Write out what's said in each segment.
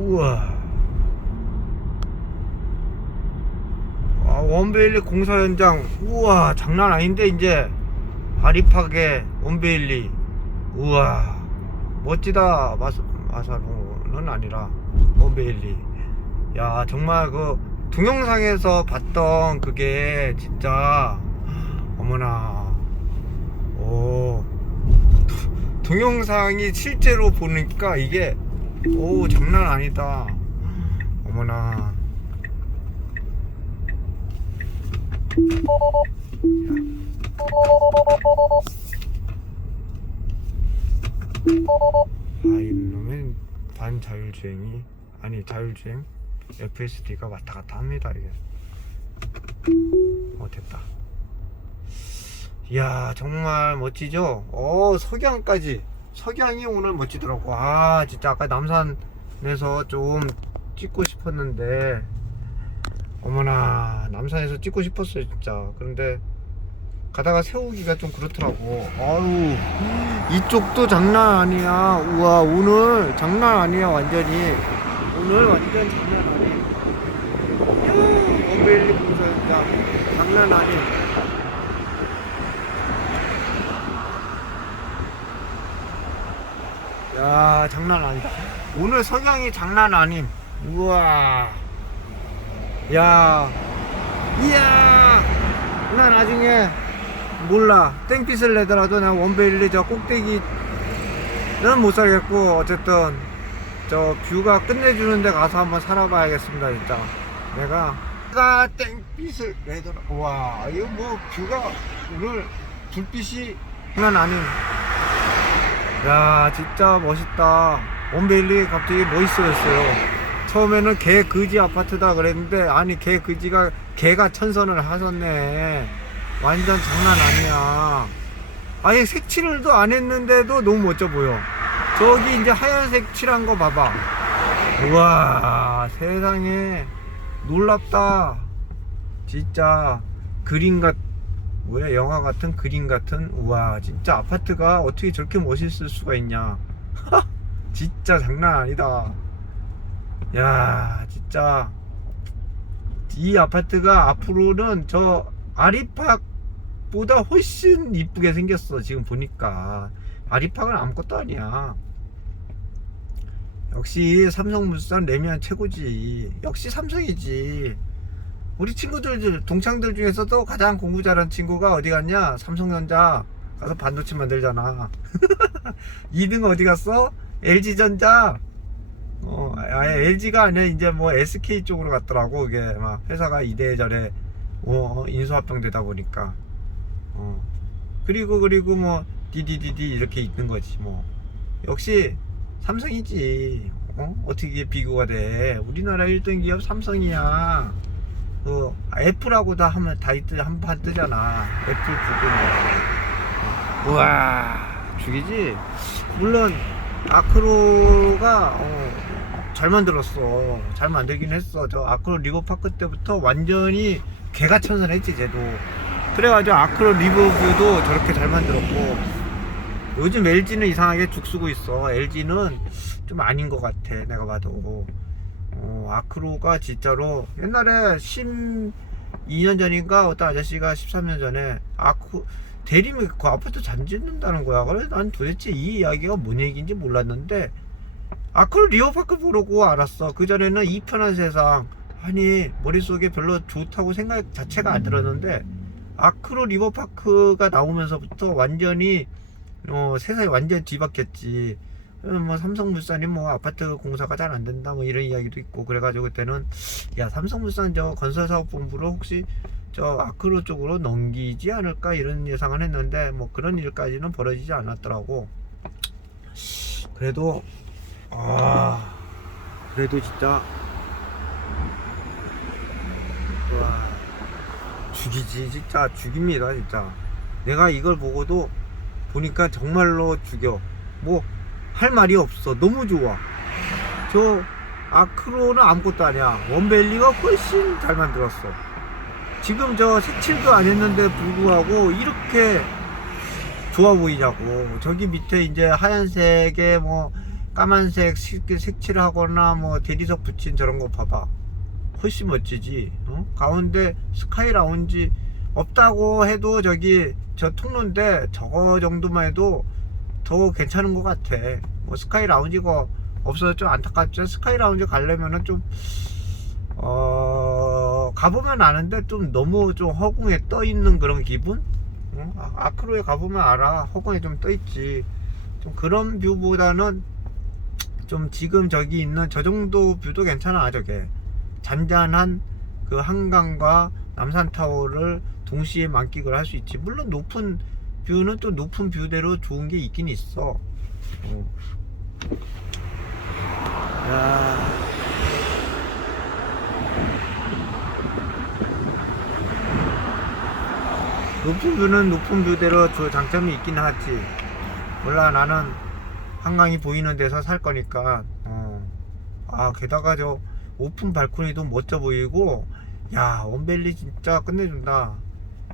우와. 아, 원베일리 공사 현장. 우와, 장난 아닌데, 이제. 아리팍의 원베일리. 우와. 멋지다. 마사, 마사로는 아니라, 원베일리. 야, 정말 그, 동영상에서 봤던 그게 진짜, 어머나. 오. 동영상이 실제로 보니까 이게 오 장난 아니다. 어머나. 아 이놈의 반자율주행이 아니 자율주행? FSD가 왔다 갔다 합니다 이게. 어 됐다. 이야 정말 멋지죠? 어 석양까지 석양이 오늘 멋지더라고. 아 진짜 아까 남산에서 좀 찍고 싶었는데. 어머나 남산에서 찍고 싶었어요 진짜. 그런데 가다가 세우기가 좀 그렇더라고. 아유 이쪽도 장난 아니야. 우와 오늘 장난 아니야 완전히. 오늘 완전 장난 아니 어베일리 공사입니다. 장난 아니 야 장난 아니다 오늘 석양이 장난 아님. 우와. 야. 이야. 나 나중에 몰라. 땡빛을 내더라도 내가 원베일리 저 꼭대기는 못 살겠고 어쨌든 저 뷰가 끝내주는 데 가서 한번 살아봐야겠습니다 진짜. 내가 내가 땡빛을 내더라. 와. 이거 뭐 뷰가 오늘 불빛이 장난 아님 야 진짜 멋있다. 원베일리 갑자기 멋있어졌어요. 처음에는 개 그지 아파트다 그랬는데 아니 개 그지가 개가 천선을 하셨네. 완전 장난 아니야. 아예 색칠도 안 했는데도 너무 멋져 보여. 저기 이제 하얀색 칠한 거 봐봐. 우와 세상에. 놀랍다. 진짜 그림 같 뭐야 영화 같은 그림 같은 우와 진짜 아파트가 어떻게 저렇게 멋있을 수가 있냐. 진짜 장난 아니다. 야 진짜. 이 아파트가 앞으로는 저 아리팍보다 훨씬 이쁘게 생겼어 지금 보니까. 아리팍은 아무것도 아니야. 역시 삼성물산 레미안 최고지. 역시 삼성이지 우리 친구들 동창들 중에서도 가장 공부 잘하는 친구가 어디 갔냐? 삼성전자 가서 반도체 만들잖아. 2등 어디 갔어? LG전자. 어 아예 LG가 아니라 이제 뭐 SK 쪽으로 갔더라고 이게. 막 회사가 이래저래 어, 인수합병되다 보니까. 어. 그리고 그리고 뭐 디디디디 이렇게 있는 거지 뭐. 역시 삼성이지. 어? 어떻게 비교가 돼? 우리나라 1등 기업 삼성이야 그 애플하고 다 하면 다 있, 한판 뜨잖아. 애플 구글 우와 죽이지? 물론 아크로가 어, 잘 만들었어. 잘 만들긴 했어. 저 아크로 리버 파크 때부터 완전히 개가 천선했지 쟤도. 그래가지고 아크로 리버뷰도 저렇게 잘 만들었고. 요즘 LG는 이상하게 죽 쓰고 있어. LG는 좀 아닌 것 같아 내가 봐도 어, 아크로가 진짜로 옛날에 12년 전인가 어떤 아저씨가 13년 전에 아크 대리면 그 아파트 잘 짓는다는 거야. 그래서 난 도대체 이 이야기가 뭔 얘기인지 몰랐는데 아크로 리오파크 보고 알았어. 그 전에는 이 편한 세상 아니 머릿속에 별로 좋다고 생각 자체가 안 들었는데 아크로 리버파크가 나오면서부터 완전히 어, 세상이 완전 뒤바뀌었지. 어, 뭐 삼성물산이 뭐 아파트 공사가 잘 안 된다 뭐 이런 이야기도 있고 그래가지고 그때는 야 삼성물산 저 건설사업본부를 혹시 저 아크로 쪽으로 넘기지 않을까 이런 예상을 했는데 뭐 그런 일까지는 벌어지지 않았더라고. 그래도 아 그래도 진짜 와 죽이지 진짜 죽입니다 진짜. 내가 이걸 보고도 보니까 정말로 죽여. 뭐 할 말이 없어. 너무 좋아. 저 아크로는 아무것도 아니야. 원벨리가 훨씬 잘 만들었어. 지금 저 색칠도 안 했는데 불구하고 이렇게 좋아 보이냐고. 저기 밑에 이제 하얀색의 뭐 까만색 시- 색칠을 하거나 뭐 대리석 붙인 저런 거 봐봐. 훨씬 멋지지? 어? 가운데 스카이 라운지 없다고 해도 저기 저 통로인데 저거 정도만 해도 더 괜찮은 것 같아 뭐 스카이 라운지가 없어서 좀 안타깝죠 스카이 라운지 가려면은 좀 어, 가보면 아는데 좀 너무 좀 허공에 떠 있는 그런 기분? 어? 아, 아크로에 가보면 알아. 허공에 좀 떠 있지. 좀 그런 뷰보다는 좀 지금 저기 있는 저 정도 뷰도 괜찮아, 저게. 잔잔한 그 한강과 남산타워를 동시에 만끽을 할 수 있지. 물론 높은 뷰는 또 높은 뷰대로 좋은 게 있긴 있어. 어. 야. 높은 뷰는 높은 뷰대로 저 장점이 있긴 하지. 몰라 나는 한강이 보이는 데서 살 거니까. 어. 아 게다가 저 오픈 발코니도 멋져 보이고, 야 원벨리 진짜 끝내준다.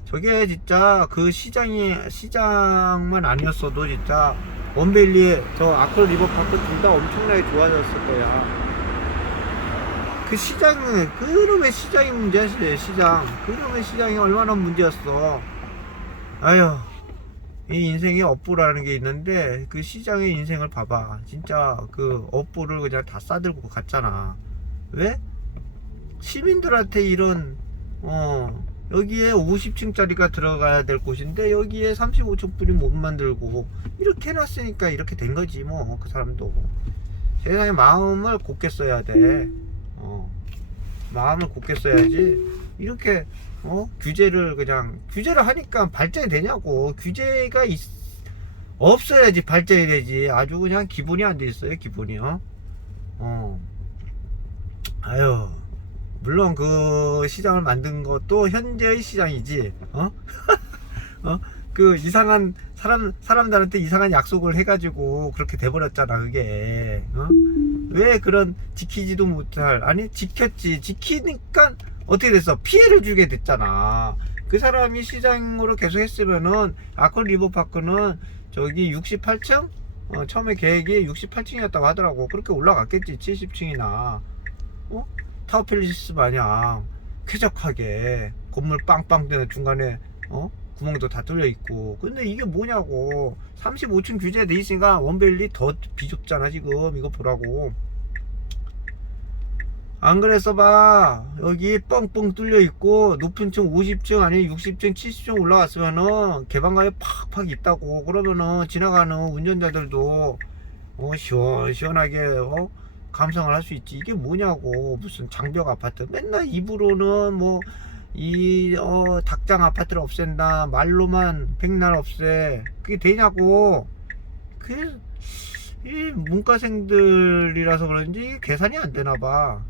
저게 진짜 그 시장이 시장만 아니었어도 진짜 원벨리의 저 아크 리버파크 둘 다 엄청나게 좋아졌을 거야. 그 시장은 그놈의 시장이 문제지 시장 그놈의 시장이 얼마나 문제였어 아휴 이 인생에 업보라는 게 있는데 그 시장의 인생을 봐봐 진짜 그 업보를 그냥 다 싸들고 갔잖아 왜? 시민들한테 이런 어 여기에 50층짜리가 들어가야 될 곳인데 여기에 35층 뿐이 못 만들고 이렇게 해놨으니까 이렇게 된 거지 뭐 그 사람도. 세상에 마음을 곱게 써야 돼. 어, 마음을 곱게 써야지. 이렇게 어 규제를 그냥 규제를 하니까 발전이 되냐고. 규제가 있, 없어야지 발전이 되지. 아주 그냥 기본이 안 돼 있어요 기본이요 어. 아유 물론 그 시장을 만든 것도 현재의 시장이지 어? 어? 그 이상한 사람 사람들한테 이상한 약속을 해가지고 그렇게 돼버렸잖아 그게 어? 왜 그런 지키지도 못할 아니 지켰지 지키니까 어떻게 됐어 피해를 주게 됐잖아 그 사람이 시장으로 계속 했으면은 아크 리버파크는 저기 68층 어, 처음에 계획이 68층이었다고 하더라고 그렇게 올라갔겠지 70층이나 어? 타워팰리스 마냥 쾌적하게 건물 빵빵 뜨는 중간에 어? 구멍도 다 뚫려 있고. 근데 이게 뭐냐고. 35층 규제돼 있으니까 원벨리 더 비좁잖아 지금. 이거 보라고. 안 그래서 봐. 여기 뻥뻥 뚫려 있고 높은 층 50층 아니 60층 70층 올라갔으면은 개방감이 팍팍 있다고. 그러면은 지나가는 운전자들도 어 시원시원하게 어 감상을 할 수 있지 이게 뭐냐고 무슨 장벽 아파트 맨날 입으로는 뭐 이 어 닭장 아파트를 없앤다 말로만 백날 없애 그게 되냐고 그이 문과생들이라서 그런지 계산이 안 되나 봐.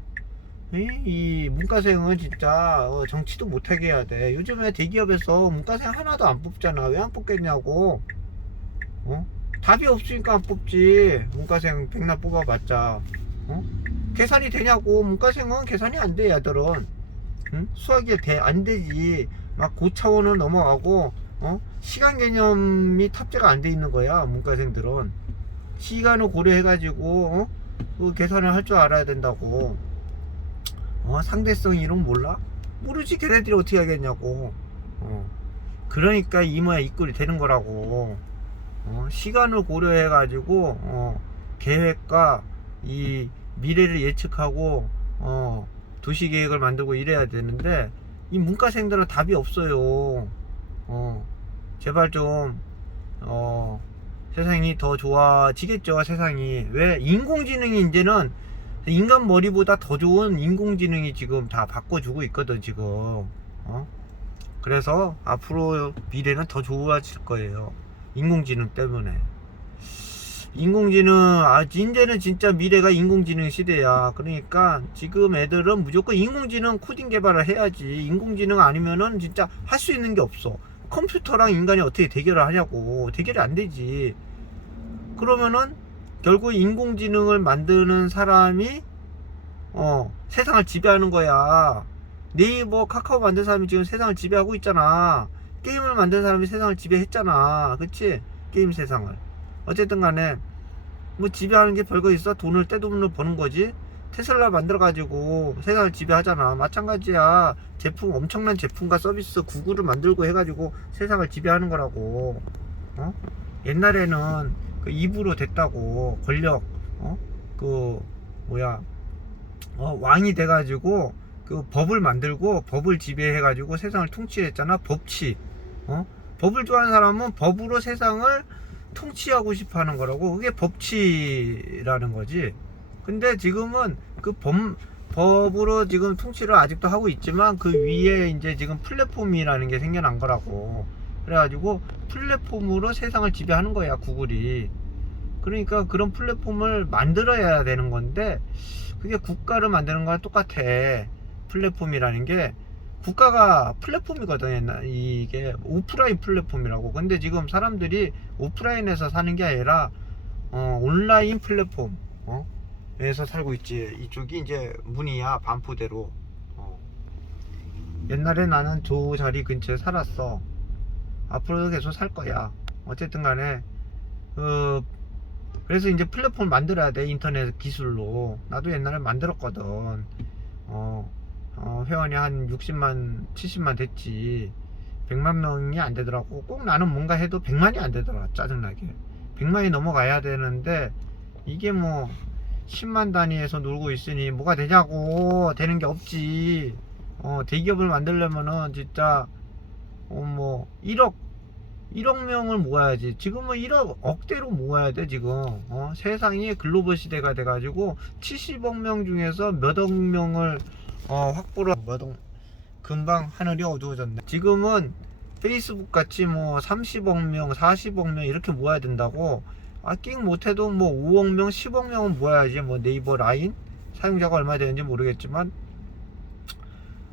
이, 이 문과생은 진짜 어, 정치도 못하게 해야 돼. 요즘에 대기업에서 문과생 하나도 안 뽑잖아. 왜 안 뽑겠냐고. 어? 답이 없으니까 안 뽑지. 문과생 백날 뽑아봤자. 어? 계산이 되냐고. 문과생은 계산이 안 돼, 얘들은. 응? 수학이 돼, 안 되지. 막 고차원을 넘어가고, 어? 시간 개념이 탑재가 안 돼 있는 거야, 문과생들은. 시간을 고려해 가지고, 어? 그 계산을 할 줄 알아야 된다고. 어, 상대성 이론 몰라? 모르지, 걔네들이 어떻게 하겠냐고. 어. 그러니까 이 모양 이 꼴이 되는 거라고. 어, 시간을 고려해 가지고, 어, 계획과 이 미래를 예측하고, 어, 도시 계획을 만들고 이래야 되는데, 이 문과생들은 답이 없어요. 어, 제발 좀, 어, 세상이 더 좋아지겠죠, 세상이. 왜? 인공지능이 이제는 인간 머리보다 더 좋은 인공지능이 지금 다 바꿔주고 있거든, 지금. 어? 그래서 앞으로 미래는 더 좋아질 거예요. 인공지능 때문에. 인공지능, 아, 이제는 진짜 미래가 인공지능 시대야. 그러니까 지금 애들은 무조건 인공지능 코딩 개발을 해야지. 인공지능 아니면은 진짜 할 수 있는 게 없어. 컴퓨터랑 인간이 어떻게 대결을 하냐고. 대결이 안 되지. 그러면은 결국 인공지능을 만드는 사람이 어, 세상을 지배하는 거야. 네이버, 카카오 만든 사람이 지금 세상을 지배하고 있잖아. 게임을 만든 사람이 세상을 지배했잖아. 그치? 게임 세상을. 어쨌든 간에, 뭐 지배하는 게 별거 있어? 돈을 떼돈으로 버는 거지? 테슬라 만들어 가지고 세상을 지배하잖아. 마찬가지야. 제품 엄청난 제품과 서비스 구글을 만들고 해가지고 세상을 지배하는 거라고. 어? 옛날에는 그 입으로 됐다고. 권력. 어 그 뭐야? 어 왕이 돼가지고 그 법을 만들고 법을 지배해가지고 세상을 통치했잖아. 법치. 어? 법을 좋아하는 사람은 법으로 세상을 통치하고 싶어 하는 거라고 그게 법치라는 거지. 근데 지금은 그 법, 법으로 지금 통치를 아직도 하고 있지만 그 위에 이제 지금 플랫폼이라는 게 생겨난 거라고. 그래가지고 플랫폼으로 세상을 지배하는 거야 구글이. 그러니까 그런 플랫폼을 만들어야 되는 건데 그게 국가를 만드는 거랑 똑같아. 플랫폼이라는 게 국가가 플랫폼이거든. 옛날 이게 오프라인 플랫폼이라고. 근데 지금 사람들이 오프라인에서 사는 게 아니라 어, 온라인 플랫폼 어? 에서 살고 있지. 이쪽이 이제 문이야 반포대로. 어. 옛날에 나는 저 자리 근처에 살았어. 앞으로도 계속 살 거야. 어쨌든 간에 그 그래서 이제 플랫폼 만들어야 돼 인터넷 기술로. 나도 옛날에 만들었거든. 어, 어, 회원이 한 60만 70만 됐지. 100만 명이 안 되더라고. 꼭 나는 뭔가 해도 100만이 안 되더라 짜증나게. 100만이 넘어가야 되는데 이게 뭐 10만 단위에서 놀고 있으니 뭐가 되냐고. 되는 게 없지. 어 대기업을 만들려면은 진짜 어 뭐 1억 1억 명을 모아야지. 지금은 1억 억대로 모아야 돼 지금. 어 세상이 글로벌 시대가 돼 가지고 70억 명 중에서 몇 억 명을 어 확보를 몇억 금방 하늘이 어두워졌네 지금은 페이스북 같이 뭐 30억 명 40억 명 이렇게 모아야 된다고 아, 낑 못해도 뭐 5억 명, 10억 명은 모아야지. 뭐 네이버 라인 사용자가 얼마 되는지 모르겠지만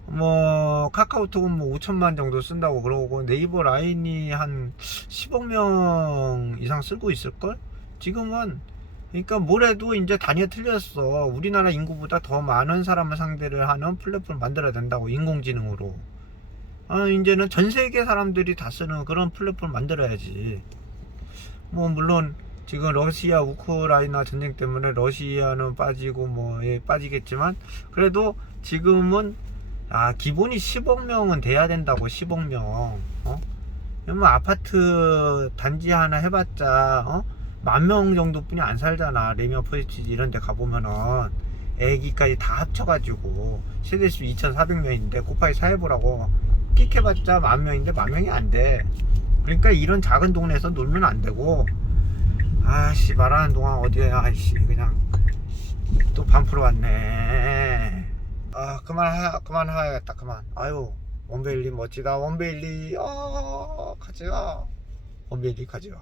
뭐 카카오톡은 뭐 5천만 정도 쓴다고 그러고 네이버 라인이 한 10억 명 이상 쓰고 있을 걸? 지금은 그러니까 뭐래도 이제 단위가 틀렸어. 우리나라 인구보다 더 많은 사람을 상대를 하는 플랫폼을 만들어야 된다고 인공지능으로. 아, 이제는 전 세계 사람들이 다 쓰는 그런 플랫폼을 만들어야지. 뭐 물론 지금 러시아 우크라이나 전쟁 때문에 러시아는 빠지고 뭐 예, 빠지겠지만 그래도 지금은 아 기본이 10억 명은 돼야 된다고 10억 명 어? 뭐 아파트 단지 하나 해봤자 어? 만 명 정도뿐이 안 살잖아. 레미아 포지티지 이런 데 가보면은 애기까지 다 합쳐가지고 세대수 2,400명인데 곱하기 4 해보라고 끽 해봤자 만 명인데 만 명이 안 돼. 그러니까 이런 작은 동네에서 놀면 안 되고. 아씨 말하는 동안 어디에 아이씨 그냥 또 반프로 왔네. 아 그만 하 그만 하야겠다 그만. 아유 원베일리 멋지다 원베일리. 아 가지가 원베일리 가지가